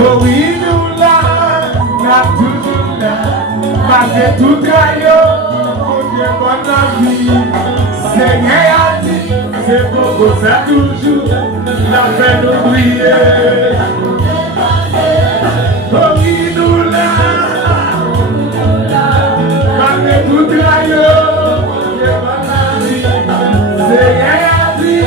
Oh oui, nous là, n'a toujours là, malgré tout caillot, on Dieu bon la vie. Seigneur a dit, c'est pour ça toujours, la fait nous briller. Oh oui, nous là, malgré tout caillot, on Dieu bon la vie. Seigneur a dit,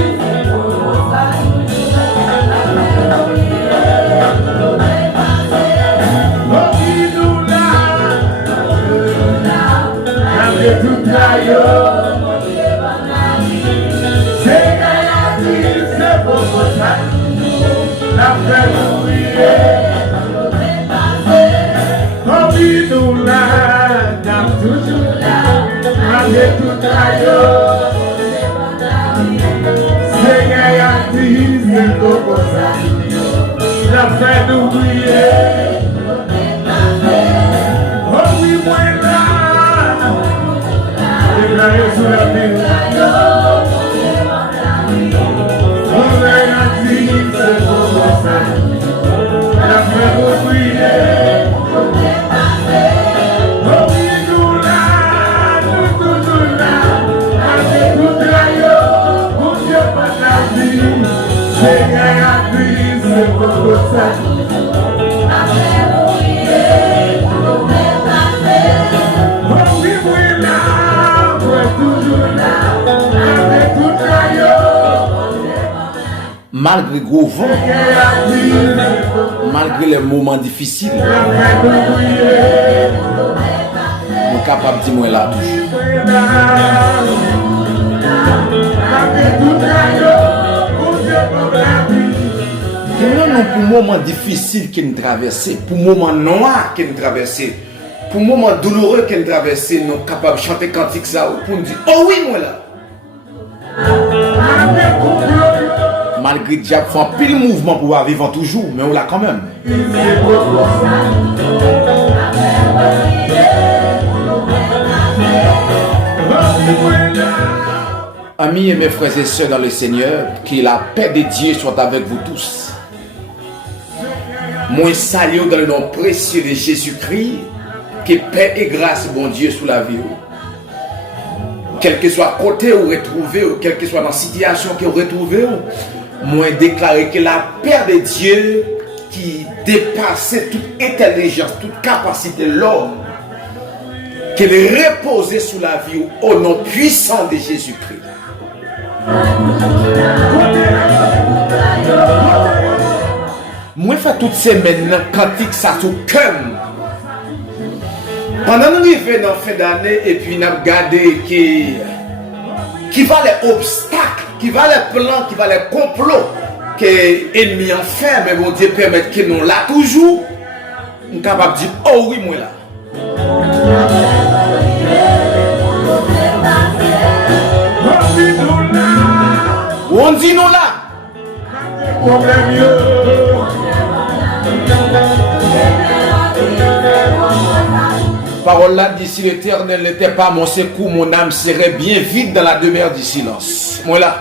tout caillot, c'est Gaïa, c'est pour ça, la fait briller. Oh oui, nous là, toujours là, malgré tout caillot, c'est Gaïa, c'est pour ça, la fait briller. Oh oui, moi là. Sous la ville, on a dit c'est pour ça, la frère vous prier. Oh oui, nous là, nous toujours là, avec tout caillot, pour Dieu pas la vie. Seigneur a dit c'est pour ça, la frère vous prier. Oh oui, oui là. Malgré gros vent, malgré les moments difficiles, on est capable de dire moi là toujours. Pour moments difficiles qu'il nous traversent, pour moments noirs qu'il nous traversent, pour moments douloureux qu'il nous traversent, nous sommes capables de chanter cantique ça pour nous dire oh oui moi là. Malgré que diable fait un pile mouvement pour vivre toujours, mais on l'a quand même. Amis et mes frères et sœurs dans le Seigneur, que la paix de Dieu soit avec vous tous. Moi salue dans le nom précieux de Jésus-Christ, que paix et grâce, bon Dieu, sous la vie. Quel que soit côté où retrouvé, ou quelle que soit la situation que vous retrouvez, moi déclarer que la paix de Dieu qui dépassait toute intelligence, toute capacité de l'homme, qu'elle reposait sous la vie au nom puissant de Jésus-Christ. Moi fais toutes ces maintenant cantique ça sous cœur. Pendant nous arrivons dans la fin d'année et puis nous avons regardé qui va les obstacles, qui va les plans, qui va les complots que l'ennemi en fait, mais bon Dieu permet que nous là toujours, nous sommes capables de dire oh oui moi là. On dit nous là. Parole là dit si l'Éternel n'était pas mon secours, mon âme serait bien vide dans la demeure du silence. Moi là.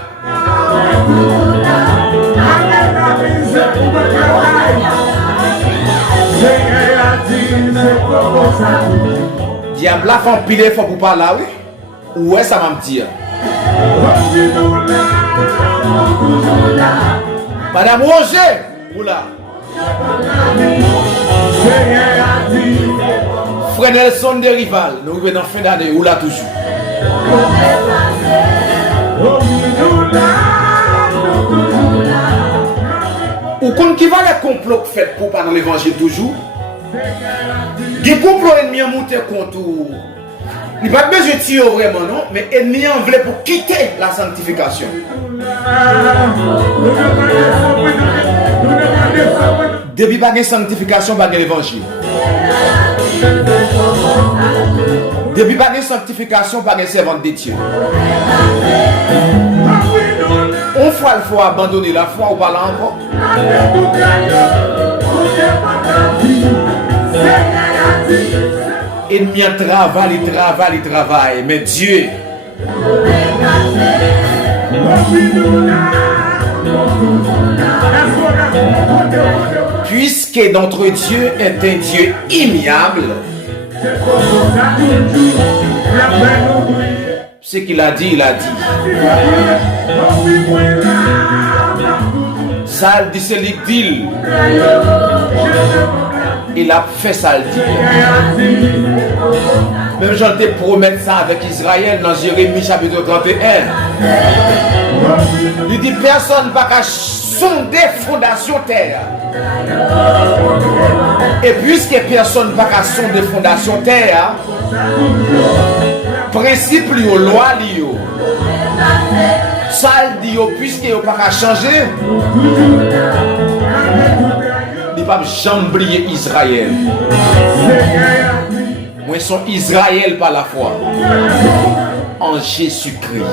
Diable a fait un pile fort pour parler là, oui. Où est-ce que ça va me dire? Madame Roger, où là? Frère Nelson de Rival, nous venons en fin d'année, où là toujours? Ou qu'on qui va les complots faits pour pas dans l'évangile toujours? Les complots ennemis ont monté contre. Il n'y a pas besoin de tirer vraiment, non? Mais l'ennemi en voulait pour quitter la sanctification. Depuis pas de sanctification, pas de l'évangile. Depuis pas de sanctification, pas de servante de Dieu. Une fois il faut abandonner la foi ou pas là encore. Ennemi travaille, mais Dieu. Puisque notre Dieu est un Dieu immuable, ce qu'il a dit, il a dit. Ça dit, c'est l'idille. Il a fait ça le dire. Même j'en te promets ça avec Israël dans Jérémie chapitre 31. Il dit personne ne va sonder fondation terre. Et puisque personne ne va sonder fondation terre, principe li loi li yo. Ça dit puisque yo pas changer. Il ne va jamais oublier Israël. Moi, sont Israël par la foi en Jésus-Christ.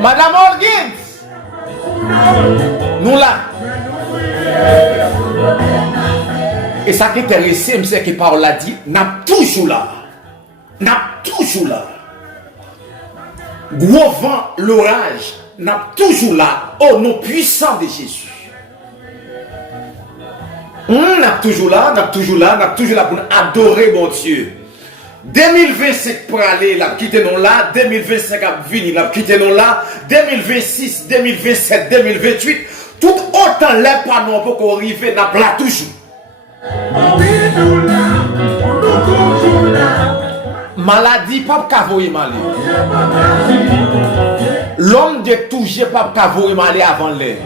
Madame Orgins, nous là. Et ça qui est intéressant, c'est que Paul a dit, n'a toujours là. Gros vent, l'orage, n'a toujours là, au nom puissant de Jésus. N'a toujours là pour adorer mon Dieu. 2025 pour aller, la quitter non là, 2025 à venir, la quitter non là, 2026, 2027, 2028, tout autant les panneaux pour qu'on arrive, n'a pas toujours. Maladie, pas cavoyer malé. L'homme de toucher pas cavoyer malé avant l'air.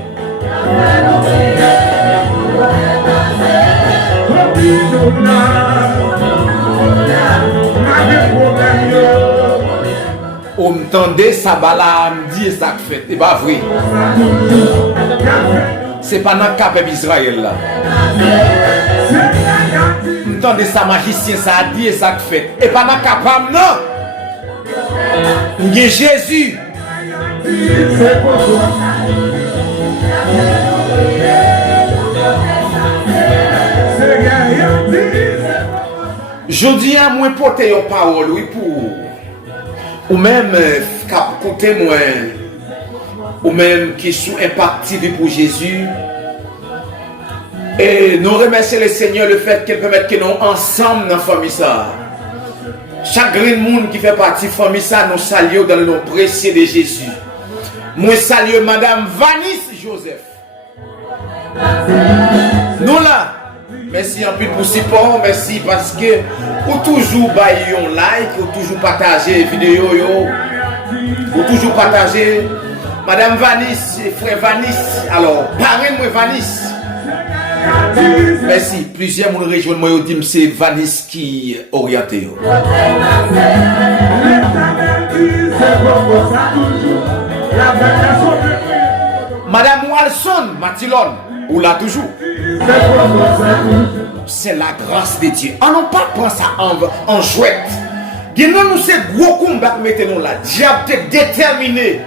On m'entendait ça bala me dit ça fait, c'est pas vrai. C'est pas dans le cap d'Israël là. M'entendez ça magicien ça a dit ça fait. Et pas dans capable non. Il y a Jésus. Je dis à moi porter une parole oui pour ou même côté moi ou même qui sont impactés pour Jésus. Et nous remercions le Seigneur le fait qu'il permette que nous ensemble dans la famille ça. Chaque monde qui fait partie de la famille ça, nous saluons dans le nom précieux de Jésus. Moi salue Madame Vanis Joseph. Nous là, merci en plus pour support, merci parce que vous toujours bailler un like, vous toujours partager vidéo vous toujours partager Madame Vanis, frère Vanis. Alors, parrain-moi Vanis. Merci. Plusieurs monde rejoignent moi dit c'est Vanis qui orienté. Madame Walson, Mathilon, ou là toujours. C'est la grâce de Dieu. On n'a pas pris ça en jouette. Nous c'est gros combat que mettez nous là. Diable est déterminé.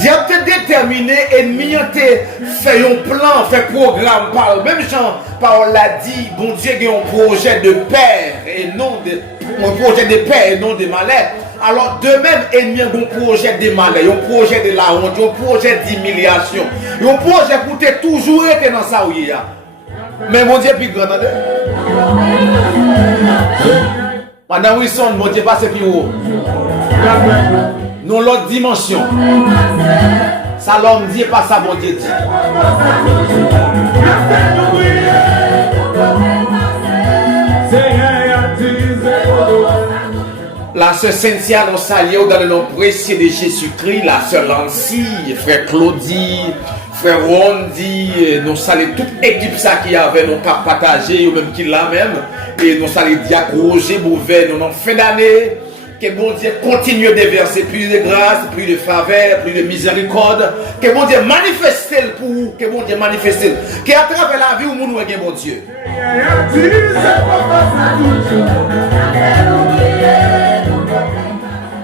Diable est déterminé, ennemi fait un plan, fait programme. Même Jean, Paul l'a dit, bon Dieu a un projet de paix et non de un projet de paix et non de malheur. Alors de même, ennemi a un projet de malheur, un projet de la honte, un projet d'humiliation, un projet pour te toujours être dans ça où il y a. Mais mon Dieu est plus grand. Madame Wilson, mon Dieu passe plus haut. Nous l'autre dimension. Ça l'homme dit pas ça, mon Dieu dit. La sœur Cynthia nous salue dans le nom précieux de Jésus-Christ. La sœur Lancy, frère Claudie, frère Rondi, nous saluons toute équipe ça qui avait nous qu'à partager ou même qui l'a même. Et nous saluons Diacre Roger Bouvet, nous en fin d'année. Que bon Dieu continue de verser plus de grâce, plus de faveur, plus de miséricorde. Que bon Dieu manifeste pour vous. Que bon Dieu manifeste. Qu'à travers la vie, où nous avons bon Dieu.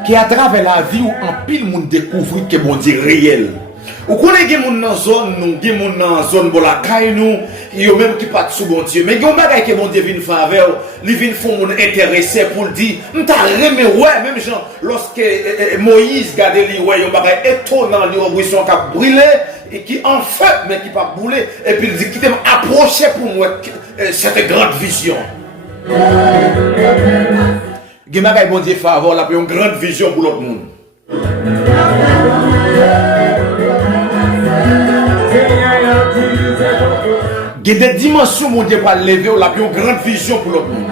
Qu'à travers la vie, où en pile monde découvre que bon Dieu réel. Ou connaît des gens dans zone nous, des gens dans zone pour la caille nous, yo même qui pas sous bon Dieu. Mais gon bagay que bon Dieu vient faire avec, li vient font mon intéressé pour le dire, m'ta remé ouais même genre lorsque Moïse garde li ouais yon bagay étonnant li obrisson qui a brûlé et qui en feu mais qui pas brûlé et puis il dit qui t'aime approcher pour moi cette grande vision. Gen bagay bon Dieu fait avoir la une grande vision pour l'autre monde. Il y a des dimensions mon Dieu va lever, on a une grande vision pour l'autre monde.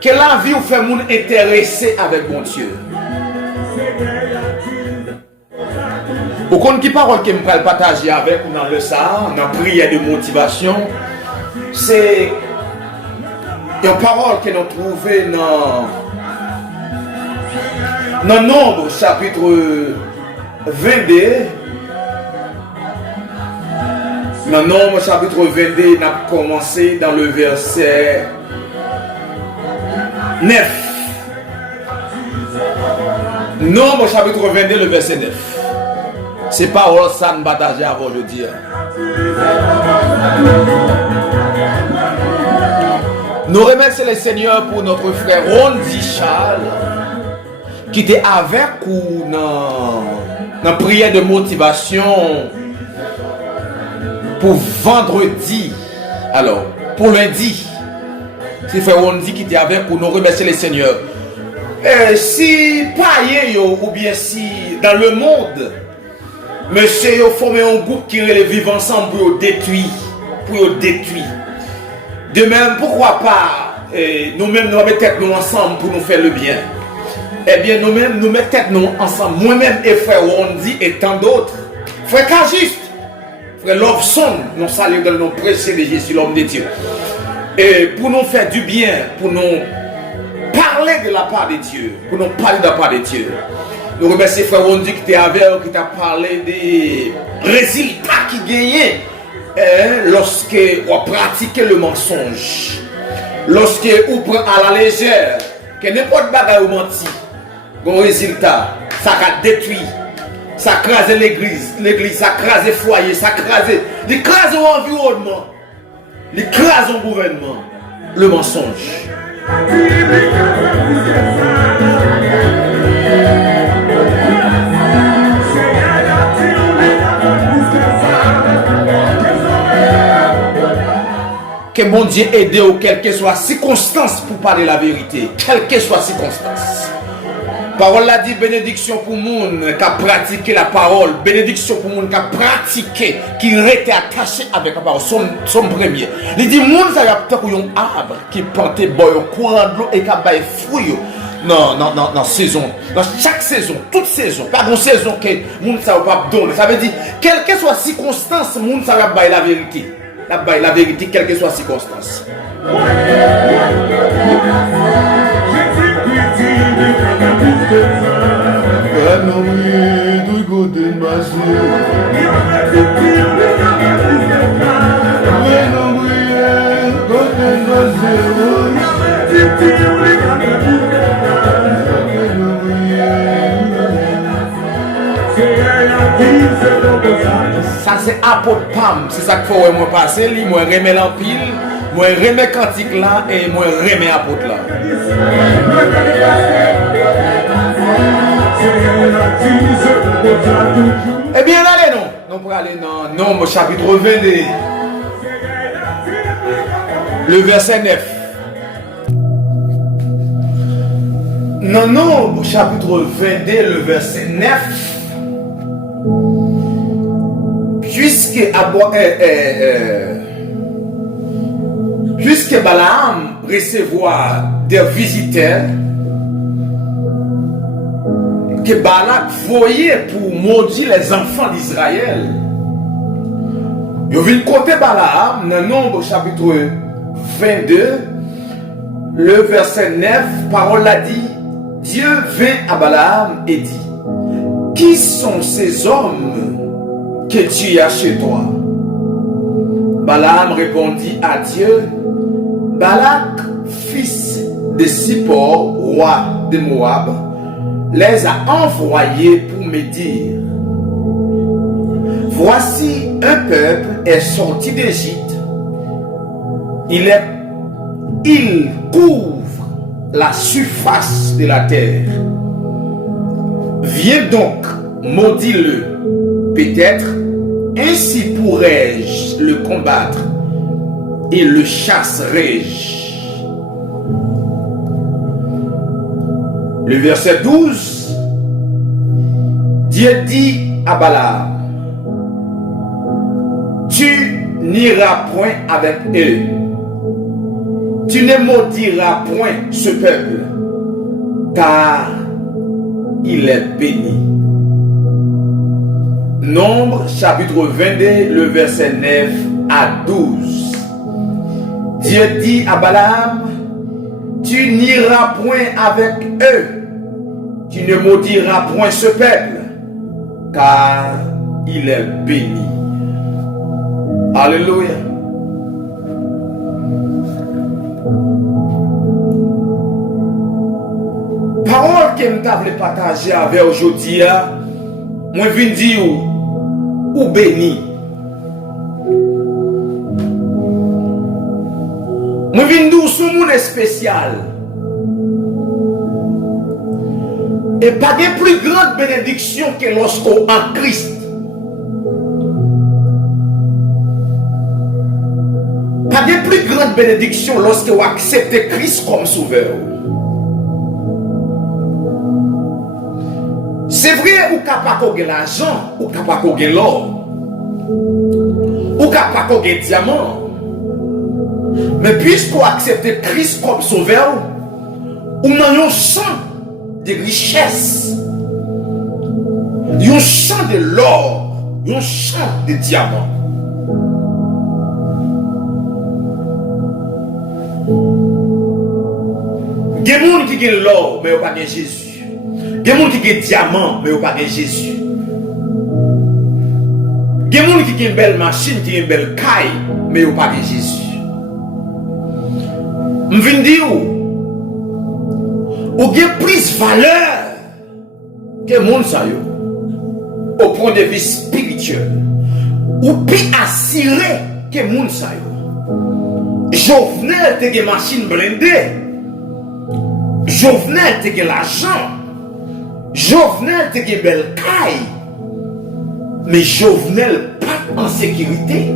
Que la vie vous fait moun intéressé avec mon Dieu. Au compte qui parole que je vais partager avec vous dans le ça, dans la prière de motivation, c'est une parole que nous trouvons dans Nombre chapitre 22. Dans Nombre chapitre 22, on a commencé dans le verset 9. Nombre chapitre 22, le verset 9. C'est parole ça nous partager avant je dis. Nous remercions le Seigneur pour notre frère Rondi Charles qui était avec nous dans la prière de motivation pour vendredi. Alors, pour lundi, c'est frère Rondi qui était avec nous. Nous remercions le Seigneur. Si pas ou bien si dans le monde, monsieur a formé un groupe qui les vivre ensemble pour détruire. De même, pourquoi pas nous-mêmes nous mettons tête nous ensemble pour nous faire le bien. Eh bien, nous-mêmes nous mettons tête nous ensemble. Moi-même et frère Rondi et tant d'autres. Frère Cagiste, frère Lobson, nous saluons dans le nom précieux de Jésus, l'homme de Dieu. Et pour nous faire du bien, pour nous parler de la part de Dieu, pour nous parler de la part de Dieu. Nous remercions frère Rondi qui était avec nous, qui t'a parlé des résultats qui gagnaient lorsque on pratique le mensonge. Lorsque on prend à la légère, que n'importe bagaille ou menti, bon résultat, ça a détruit, ça crase l'église, ça crase le foyer, ça crase l'environnement, l'écrase le gouvernement, le mensonge. Que mon Dieu aide ou quelle que soit la circonstance pour parler la vérité. Quelle que soit la circonstance. Parole l'a dit bénédiction pour le monde qui a pratiqué la parole. Bénédiction pour le monde qui a pratiqué, qui était attaché avec la parole. Son premier. Il dit, monde ça y a peut-être un arbre qui plante un courant de l'eau et qui a des fruits. Non, saison. Dans chaque saison, toute saison. Pas une saison que le monde ça va pas donner. Ça veut dire, quelle que soit la circonstance, le monde ça va bailler la vérité. La vérité, quelle que soit la circonstance. Ça c'est apôtre Pam, c'est ça qu'il faut moi passer, moi remet l'empile, moi remet cantique là et moi remet apôtre là. Eh bien allez nous pour aller dans Nombre chapitre 22, le verset 9. Dans Nombre chapitre 22, le verset 9. Puisque Balaam recevoir des visiteurs que Balak voyait pour maudire les enfants d'Israël, il vient côté Balaam dans Nombre chapitre 22, le verset 9, parole a dit, Dieu vint à Balaam et dit, qui sont ces hommes que tu as chez toi? Balaam répondit à Dieu, Balak, fils de Zippor, roi de Moab, les a envoyés pour me dire, voici un peuple est sorti d'Égypte, il couvre la surface de la terre. Viens donc, maudis-le, peut-être, ainsi pourrais-je le combattre et le chasserai-je. Le verset 12, Dieu dit à Balaam, tu n'iras point avec eux, tu ne maudiras point ce peuple, car il est béni. Nombre chapitre 22, le verset 9 à 12. Dieu dit à Balaam, tu n'iras point avec eux, tu ne maudiras point ce peuple, car il est béni. Alléluia. Parole que je voulais partager avec aujourd'hui, moi je viens dire ou béni. Moi je viens dire ce monde est spécial. Et pas de plus grande bénédiction que lorsqu'on est en Christ. Pas de plus grande bénédiction lorsqu'on accepte Christ comme sauveur. C'est vrai, ou capable de l'argent, ou capable de l'or, ou capable de diamant. Mais puisqu'on accepte Christ comme sauveur, on a un champ de richesse, un champ de l'or, un champ de diamant. Il y a des gens qui ont l'or, mais ils n'ont pas de Jésus. Il y a des gens qui ont des diamants, mais ils n'ont pas de Jésus. Il y a des gens qui ont une belle machine, qui ont une belle caille, mais ils n'ont pas de Jésus. Je viens dire, vous avez plus valeur que le monde au point de vue spirituel. Ou plus assuré que le monde. Jovenel a une machine blindée. Jovenel a de l'argent. Jovenel a une belle caille. Mais Jovenel pas en sécurité.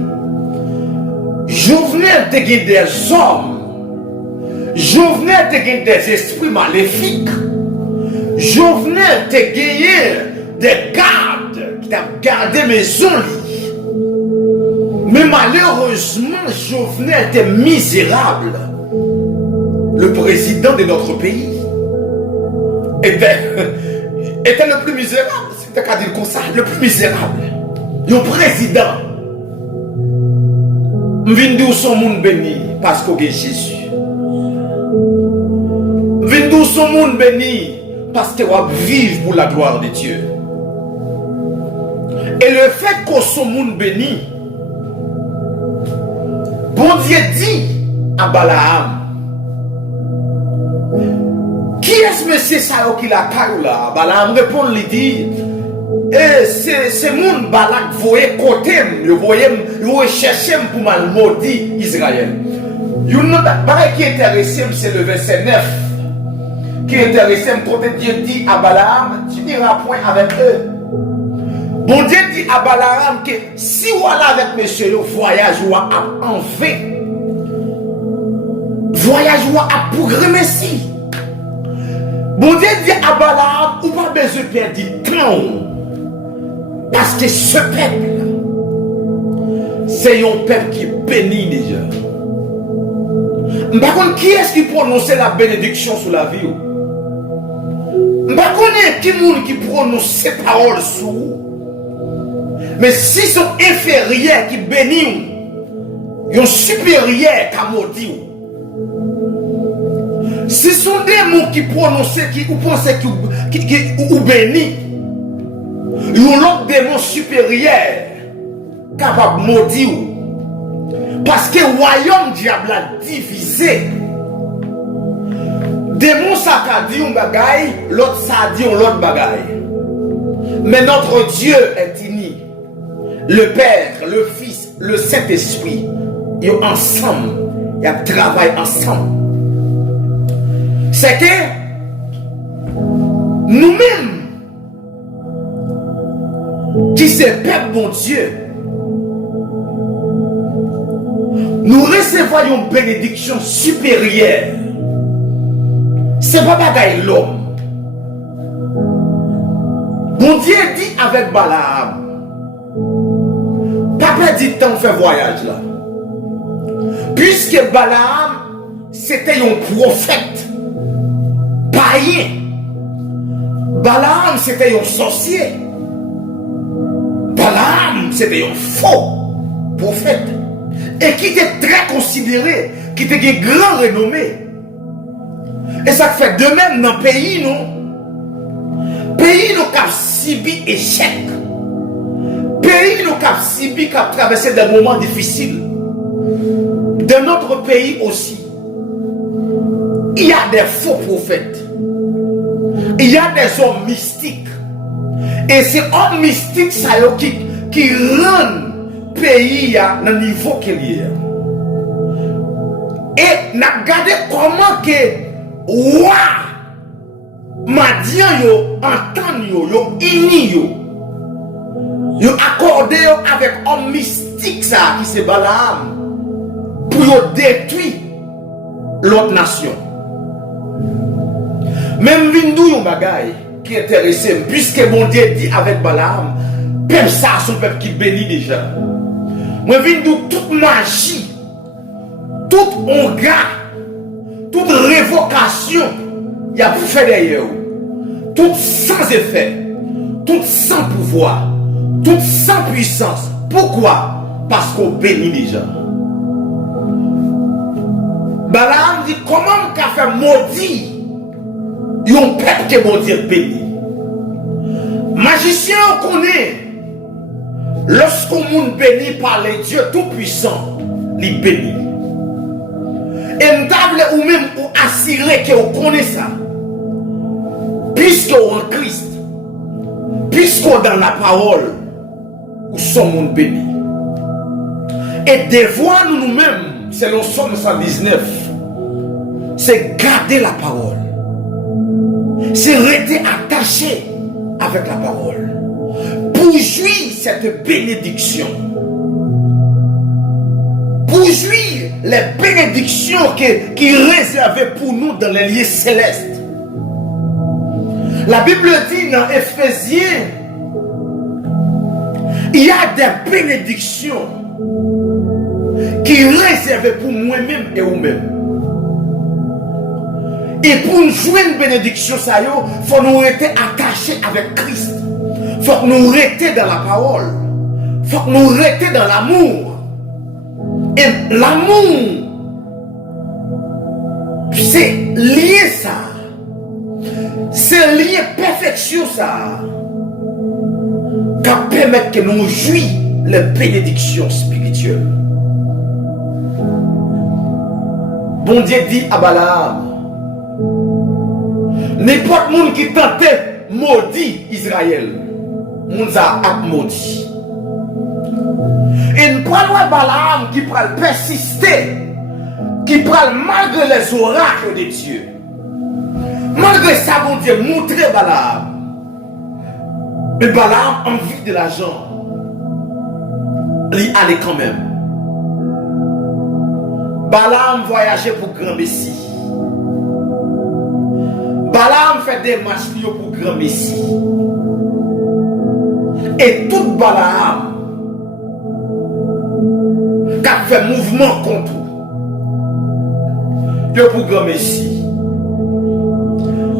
Jovenel a des hommes. Jovenel a des esprits maléfiques. Jovenel a gagné des gardes qui ont gardé maison. Mais malheureusement, Jovenel était misérable. Le président de notre pays était le plus misérable. C'était qu'à dire comme ça, le plus misérable. Le président. Je viens dire son monde béni parce qu'il y a Jésus. Je viens dire son monde béni parce qu'il va vivre pour la gloire de Dieu. Et le fait qu'on soit monde béni, bon Dieu dit à Balaam, qui est-ce monsieur ça qui l'a carré là? Balaam répond, lui dit, c'est mon Balak, vous voyez côté, vous voyez chercher pour mal maudit Israël. Il y a une autre qui est intéressé, c'est le verset 9. Qui est intéressé, côté Dieu dit à Balaam, tu n'iras point avec eux. Bon Dieu dit à Balaam que si vous allez avec monsieur, le voyage ou à en fait. Voyage ou à progresser si. Bon Dieu dit à Balaam, ou pas besoin de perdre du temps. Parce que ce peuple, c'est un peuple qui est béni déjà. Par contre, qui est-ce qui prononce la bénédiction sur la vie? Par contre, qui est-ce qui prononce ces paroles sur vous? Mais si sont inférieurs qui bénissent, ils sont supérieurs qui maudissent. Si sont des mots qui prononcent, qui ou pensent qui bénissent, ils ont l'autre démon supérieur capable de maudire. Parce que le royaume diable a divisé. Démon ça a dit un bagaille, l'autre ça a dit un autre bagaille. Mais notre Dieu est uni. Le Père, le Fils, le Saint-Esprit, ils sont ensemble. Ils travaillent ensemble. C'est que nous-mêmes, qui c'est peuple bon Dieu, nous recevons une bénédiction supérieure. C'est pas bagaille l'homme. Bon Dieu dit avec Balaam, papa dit tant fait voyage là. Puisque Balaam c'était un prophète païen. Balaam c'était un sorcier. Balaam c'était un faux prophète. Et qui était très considéré, qui était de grand renommée. Et ça fait de même dans le pays, non? Pays nous qui subi échec. Pays nous qui subi, qui traversé des moments difficiles. De notre pays aussi, il y a des faux prophètes. Il y a des hommes mystiques. Et c'est hommes mystiques ça, qui rendent le pays à le niveau qu'il y a. Et nous regardons comment que roi Madian yo entend yo uni yo accordé avec un mystique ça qui c'est Balaam pour détruire l'autre nation. Même Vindou yon bagay qui est intéressé puisque mon Dieu dit avec Balaam peuple ça son peuple qui bénit déjà. Moi Vindou toute magie, toute onga, toute révocation il y a fait derrière. Tout sans effet, tout sans pouvoir, tout sans puissance. Pourquoi? Parce qu'on bénit les gens. Balaam dit comment on fait maudit un peuple que mon Dieu bénit. Magicien on connaît. Lorsqu'on monde bénit par les dieux tout-puissants, il bénit. Et nous ou même ou assurer que vous connaissez ça. Puisque en Christ, puisqu'on dans la parole, nous sommes bénis. Et devoir nous-mêmes, selon Somme 119, c'est garder la parole. C'est rester attaché avec la parole. Pour jouir cette bénédiction. Pour jouir les bénédictions qui sont réservées pour nous dans les lieux célestes. La Bible dit dans Éphésiens, il y a des bénédictions qui sont réservées pour moi-même et vous-même. Et pour nous jouer une bénédiction, il faut nous rester attachés avec Christ. Il faut nous rester dans la parole. Il faut nous rester dans l'amour. Et l'amour, c'est lié ça. C'est lié perfection ça. Qui permet que nous jouissions les bénédictions spirituelles. Bon Dieu dit à Balaam, n'importe monde qui tentait maudit Israël, moun a maudit. Et nous prenons Balaam qui peut persister, qui peut malgré les oracles de Dieu. Malgré ça, bon Dieu, montrer Balaam. Mais Balaam a envie de l'argent. Il allait quand même. Balaam voyageait pour Grand Messie. Balaam fait des marches pour Grand Messie. Et tout Balaam qui a fait mouvement contre lui pour Grand Messie.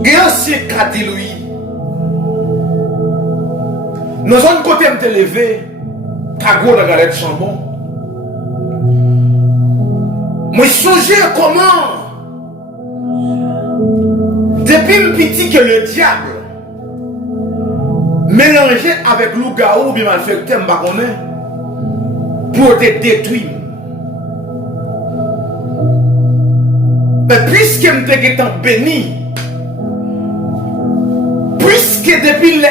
Merci qu'a dit lui. Nous avons côté me levé, Kago dans galette chambon. Moi songez comment depuis petit que le diable mélangé avec loup-garou ou bien malfecté pour te détruire. Mais puisque je suis béni, puisque depuis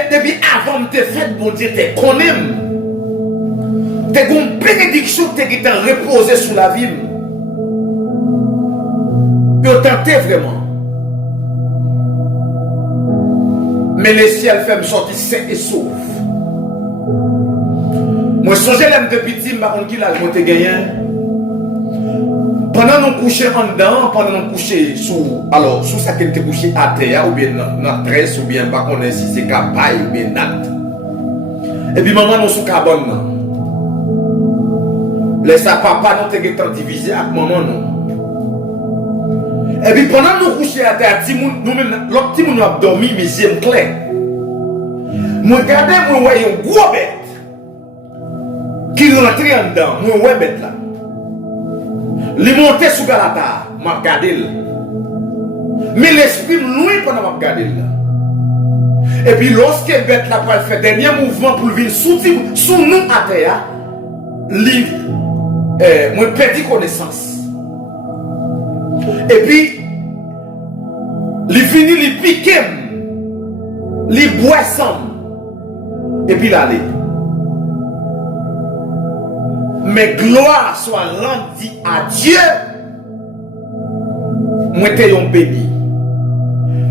avant de faire, mon Dieu, tu connais, tu as une bénédiction qui est reposée sur la vie. Tu as tenté vraiment. Mais le ciel fait me sortir sain et sauf. Moi, je suis depuis petit, je suis gagné. Pendant nous coucher en dedans, pendant nous coucher sous, alors, sous ça qu'elle était couché à terre, ou bien dans la tresse, ou bien pas qu'on est si c'est capaille, ou bien natte. Et puis maman nous sous carbone. Laisse à papa nous t'es divisé avec maman nous. Et puis pendant nous coucher à terre, nous-mêmes, l'autre petit nous a dormi, mais j'aime clair. Moi regardez, moi voyais un gros bête qui rentrait en dedans, moi ouais bête là. Il montait sous Galata, m'a regardé. Mais l'esprit loin pendant m'a regardé là. Et puis lorsque bête là pour faire dernier mouvement pour venir sous nous à terre, moi perdu connaissance. Et puis il finit, il pique, il boit ensemble. Et puis il allait. Mais gloire soit rendue à Dieu. Moi t'es béni.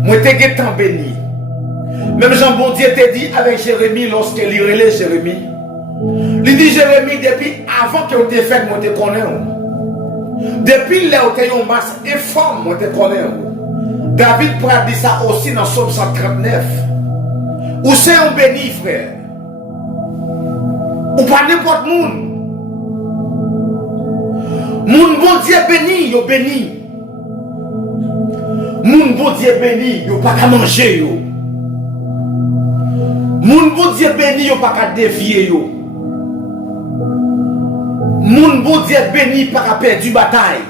Moi t'es béni. Même Jean bon Dieu t'a dit avec Jérémie lorsqu'il relève Jérémie. Il dit Jérémie depuis avant que tu aies fait, moi te connais. Depuis là où tu as une masse informe, moi te connais. David pourra dire ça aussi dans Psaume 139. Ou c'est un béni frère. Ou pas n'importe monde. Moun bon Dieu béni, yo béni. Moun bon Dieu béni, yo pas qu'à manger yo. Moun bon Dieu béni, yo pas qu'à dévier yo. Moun bon Dieu béni, pas qu'à perdre du bataille.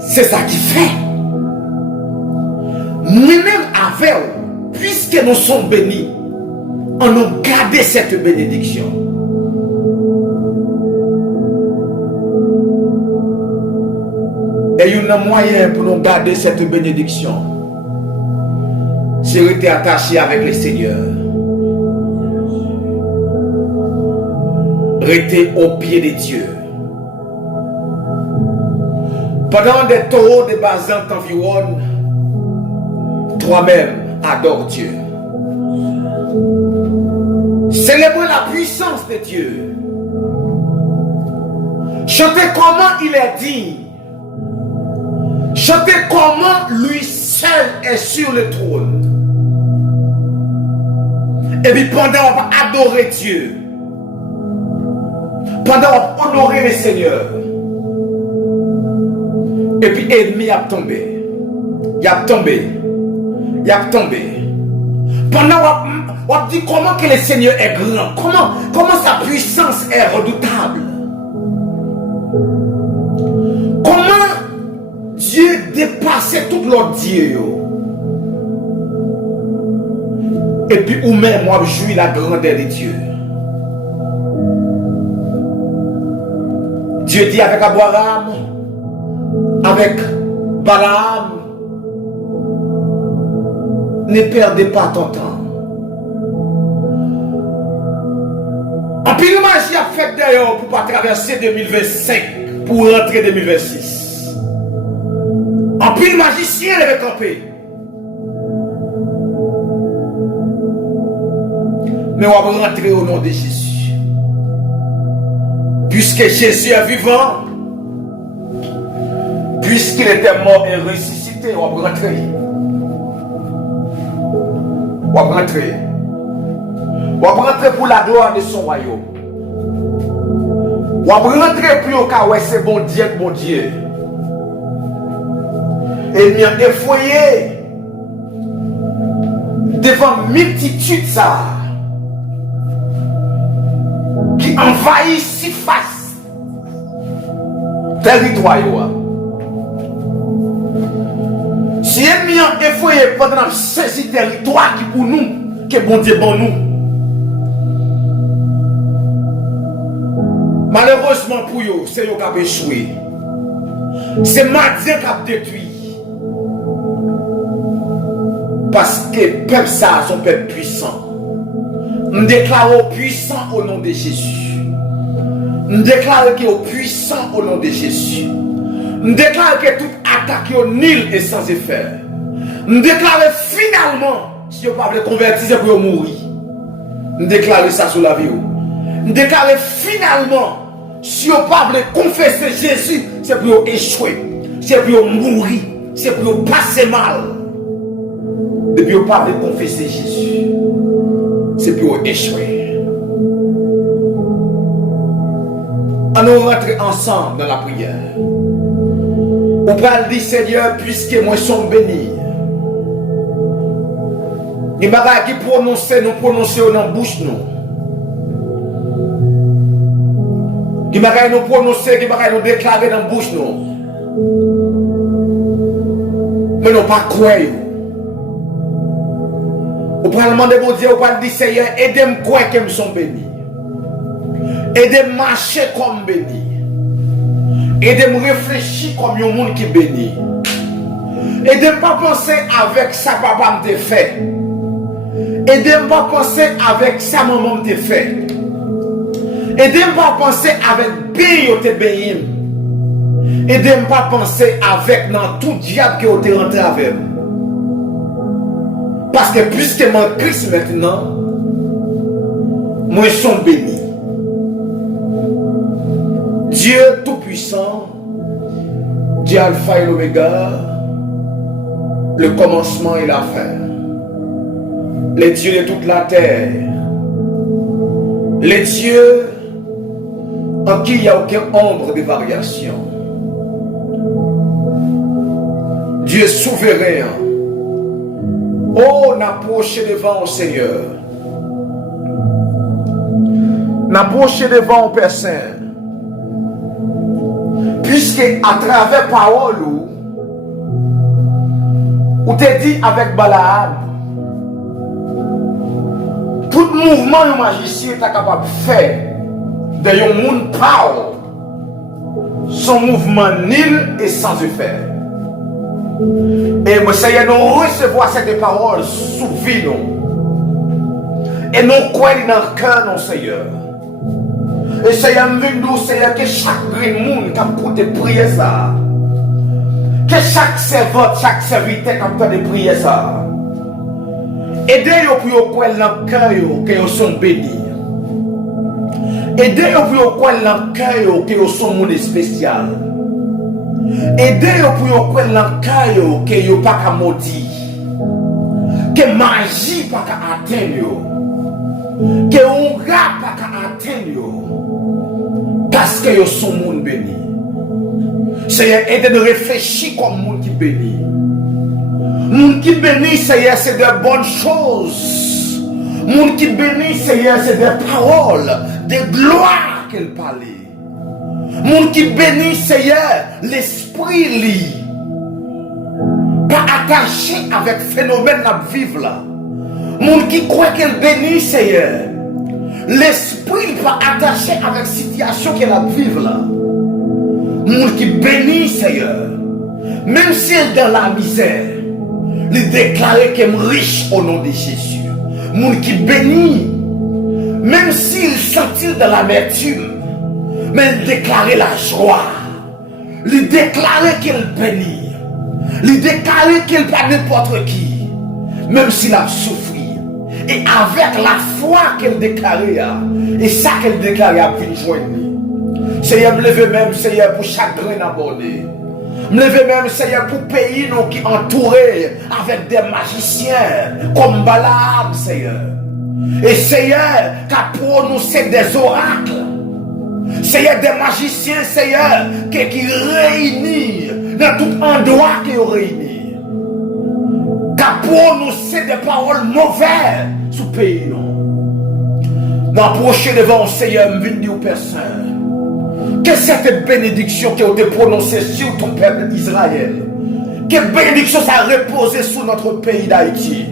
C'est ça qui fait. Nous-mêmes avec eux, puisque nous sommes bénis, on a gardé cette bénédiction. Et il y a un moyen pour nous garder cette bénédiction. C'est rester attaché avec le Seigneur. Rester au pied de Dieu. Pendant des taureaux de basant t'environnent, toi-même adore Dieu. Célébrez la puissance de Dieu. Chantez comment il est digne. Chantez comment lui seul est sur le trône. Et puis pendant on va adorer Dieu. Pendant on va honorer le Seigneur. Et puis l'ennemi a tombé. Il a tombé. Il a tombé. Pendant on dit comment que le Seigneur est grand. Comment sa puissance est redoutable. Comment Dieu dépassait tout l'autre Dieu. Et puis ou même moi je jouis la grandeur de Dieu. Dieu dit avec Abraham, avec Balaam, ne perdez pas ton temps. En pile magie a fait d'ailleurs pour pas traverser 2025 pour rentrer 2026. En pile magicien avait campé. Mais on va rentrer au nom de Jésus. Puisque Jésus est vivant, puisqu'il était mort et ressuscité, on va rentrer. On va rentrer. On va rentrer pour la gloire de son royaume. On va rentrer plus au cas où c'est bon Dieu, bon Dieu. Et bien effrayé devant multitude ça qui envahit si face territoire. Si ennemi effrayé pendant saisi territoire qui pour nous, que bon Dieu bon nous. Malheureusement pour eux, c'est eux qui ont échoué. C'est Madien qui a détruit. Parce que le peuple, ça, son peuple puissant. Nous déclarons puissant au nom de Jésus. Nous déclarons qu'il est puissant au nom de Jésus. Nous déclarons que toute attaque est nulle et sans effet. Nous déclarons finalement, si vous ne pouvez pas convertir, c'est pour mourir. Nous déclarons ça sur la vie. Nous déclarons finalement, si vous ne pouvez pas confesser Jésus, c'est pour échouer. C'est pour mourir. C'est pour passer mal. Depuis que vous ne pouvez pas confesser Jésus, c'est pour échouer. Allons rentrer ensemble dans la prière. On parle du Seigneur, puisque moi sommes bénis. Les bagages qui prononcent, nous prononçons dans la bouche. Les bagages nous prononçons, les bagages nous déclarons dans la bouche. Mais nous pas croire. On peut demander à Dieu, on peut dire Seigneur, aidez-moi à croire que nous sommes bénis. Aidez-moi à marcher comme bénis. Aidez-moi à réfléchir comme un monde qui bénit. Aidez-moi à penser avec ça papa m'a fait. Aidez-moi à penser avec ça maman m'a fait. Aidez-moi à penser avec bien te béni. Aidez-moi à penser avec dans tout diable qui est rentré avec. Parce que puisque mon Christ maintenant, moi je suis béni. Dieu Tout-Puissant, Dieu Alpha et l'Oméga, le commencement et la fin, les dieux de toute la terre, les dieux en qui il n'y a aucune ombre de variation, Dieu souverain. Oh, n'approche devant au Seigneur, n'approche devant au Père Saint. Puisque à travers parole ou te dit avec Balaam, tout mouvement un magicien est capable de faire de un monde parle, son mouvement nul et sans effet. Et moi, Seigneur, nous recevons cette parole sous vie, et nous croyons dans le cœur, non, Seigneur. Et Seigneur, nous Seigneur, que chaque monde qui a écouté prier ça, que chaque servante, chaque serviteur qui a entendu prier ça, aidez-vous pour croire dans le cœur que vous sont bénis. Aidez-vous pour croire dans le cœur que vous sont monde spécial. Aidez-vous pour croire dans le cœur que vous pas qu'à maudire, que magie pas qu'à atteindre, que on rap pas qu'à atteindre. Parce que vous sont monde béni. Seigneur, aidez-nous à réfléchir comme monde qui béni. Monde qui béni, Seigneur, c'est de bonnes choses. Monde qui béni, Seigneur, c'est des paroles, des gloires qu'elle parlait. Monde qui béni, Seigneur, l'esprit lit. Pas attaché avec phénomène à vivre là. Monde qui croit qu'elle béni, Seigneur. L'esprit pas attaché avec situation qu'elle a vivre là. Monde qui bénit Seigneur, même si elle est dans la misère, il déclare qu'elle est riche au nom de Jésus. Monde qui bénit, même s'il sentit dans l'amertume, mais il déclare la joie. Il déclare qu'elle bénit. Il déclare qu'elle pas n'importe qui, même s'il a souffert. Et avec la foi qu'elle déclarait, et ça qu'elle déclarait à venir joindre. Seigneur, me lève même, Seigneur, pour chaque grain abordé. Me lève même, Seigneur, pour pays nous qui entourés avec des magiciens comme Balaam, Seigneur. Et Seigneur, qui a prononcé des oracles. Seigneur, des magiciens, Seigneur, qui réunissent dans tout endroit qui est réuni. Qui prononcé des paroles mauvaises sous le pays. M'approcher devant le Seigneur, me venir au Père Saint. Que cette bénédiction qui a été prononcée sur ton peuple Israël, que bénédiction ça a reposé sur notre pays d'Haïti,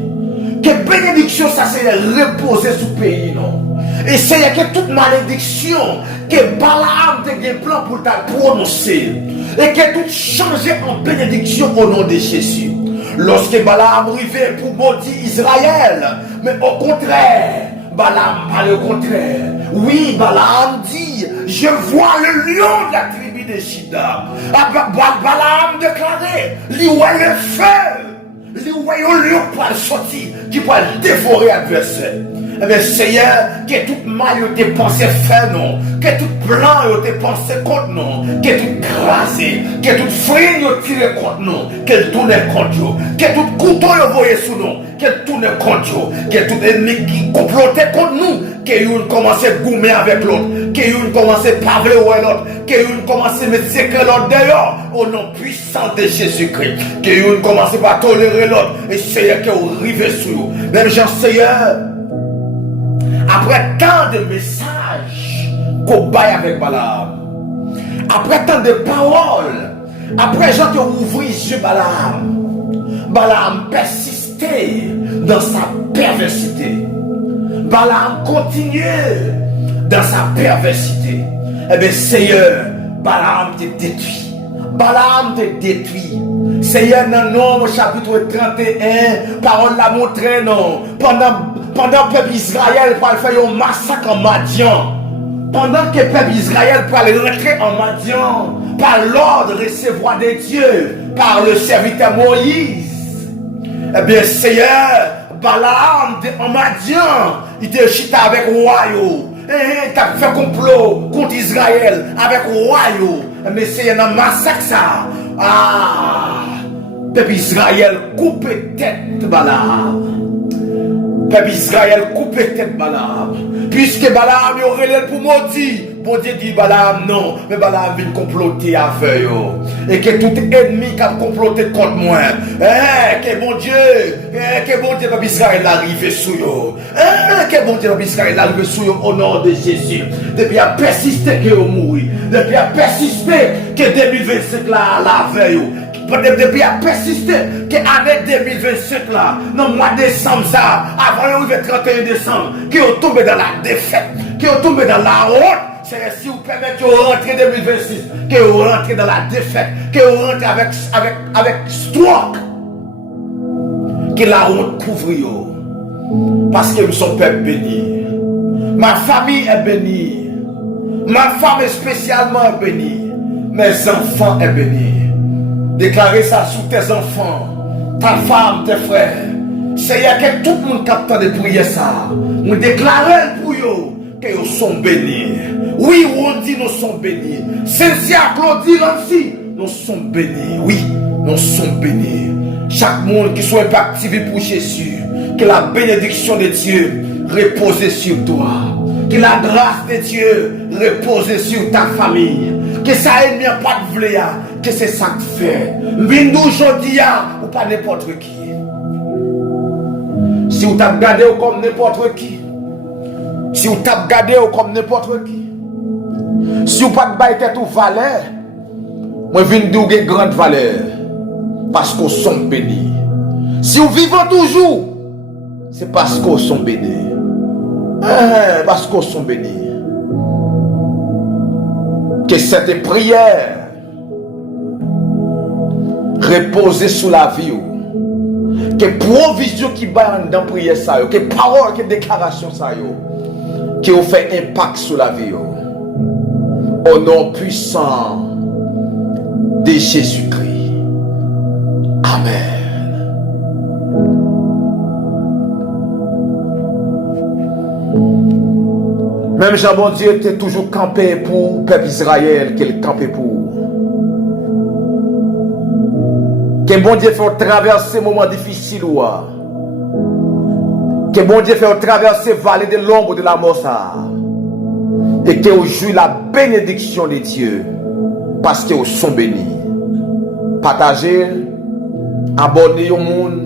que bénédiction ça s'est reposé sur le pays, non? Et c'est que toute malédiction que Balaam te gen plan pour ta prononcer. Et que tout changer en bénédiction au nom de Jésus. Lorsque Balaam arrivait pour maudire Israël, mais au contraire, Balaam pas le contraire. Oui, Balaam dit, je vois le lion de la tribu de Juda. Balaam déclarait, lui ouais le feu, lui ouais le lion pour le sortir, qui peut dévorer l'adversaire. Mais Seigneur, que toute mal tes pensées faire non, que tout plan tes pensées contre non, que tout crasé, que toute frine tiré contre non, qu'elle tourne contre nous, que tout couteau envoyé sous nous, qu'elle tourne contre nous, que tout ennemi qui complotait contre nous, qu'elle commence à goumer avec l'autre, qu'elle commence à parler avec l'autre, qu'elle commence à mettre secret l'autre dehors, au nom puissant de Jésus-Christ, qu'elle commence à tolérer l'autre, et Seigneur, qu'elle arrive sur nous. Même Jean Seigneur, après tant de messages qu'on baille avec Balaam, après tant de paroles, après Jean qui ouvrit les yeux Balaam persistait dans sa perversité. Balaam continuait dans sa perversité. Eh bien, Seigneur, Balaam te détruit. Balaam te détruit. Seigneur, dans Nombre chapitre 31, parole l'a montré, non. Pendant que le peuple Israël pour faire un massacre en Madian, pendant que le peuple Israël pour aller rentrer en Madian, par l'ordre recevoir des dieux, par le serviteur Moïse, eh bien, Seigneur, Balaam en Madian, il était chita avec Royo. Il a fait complot contre Israël avec Royo. Mais Seigneur, dans le massacre, ça, peuple Israël coupe tête Balaam. Peuple Israël coupe tête Balaam. Puisque Balaam y aurait pour maudire. Bon Dieu dit Balaam non. Mais Balaam vient comploter avec eux. Et que tout ennemi qui a comploté contre moi. Que bon Dieu. Que bon Dieu peuple Israël arrive sur eux. Que bon Dieu peuple Israël arrive sur eux au nom de Jésus. Depuis à persister que vous mourrez. Depuis à persister que 2025 là la veille. Depuis à persister que l'année 2025 là, dans le mois de décembre ça, avant le 31 décembre, que vous tombez dans la défaite, que vous tombez dans la honte. C'est si vous permettez que vous rentrez en 2026, que vous rentrez dans la défaite, que vous rentrez avec stroke, que la honte couvre vous. Parce que nous sommes peuple béni. Ma famille est bénie. Ma femme est spécialement bénie. Mes enfants sont bénis. Déclarez ça sur tes enfants, ta femme, tes frères. Seigneur, que tout le monde capte de prier ça. Nous déclarons pour eux que nous sommes bénis. Oui, on dit nous sommes bénis. Cynthia, Claudie, Nancy, nous sommes bénis. Oui, nous sommes bénis. Chaque monde qui soit activé pour Jésus, que la bénédiction de Dieu repose sur toi. Que la grâce de Dieu repose sur ta famille. Que ça ait pas de vléa. Que c'est ça que fait. Vindou aujourd'hui ou pas n'importe qui. Si vous t'avez gardé comme n'importe qui. Si vous t'avez gardé comme n'importe qui. Si vous pas de bail tête ou valeur. Moi Vindou a grande valeur. Parce qu'on sont bénis. Si vous vivez toujours. C'est parce qu'on sont bénis. Parce qu'on sont bénis. Que cette prière repose sur la vie. Que provision qui bat dans la prière, que parole, que déclaration, qui vous fait impact sur la vie. Au nom puissant de Jésus-Christ. Amen. Même Jean bon Dieu était toujours campé pour le peuple Israël qu'il campait pour. Que bon Dieu fait traverser moments difficiles. Que bon Dieu fait traverser vallée de l'ombre de la mort. Et que vous jouez la bénédiction de Dieu. Parce que vous sont bénis. Partagez, abonnez au monde.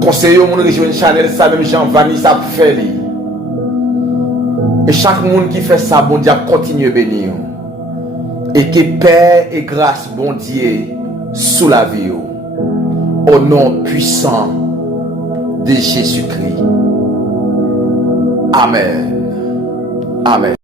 Conseillez au monde de rejoindre Chanel, ça même Jean Vanny, ça fait. Et chaque monde qui fait ça, bon Dieu, continue à bénir. Et que paix et grâce, bon Dieu, sous la vie. Au nom puissant de Jésus-Christ. Amen. Amen.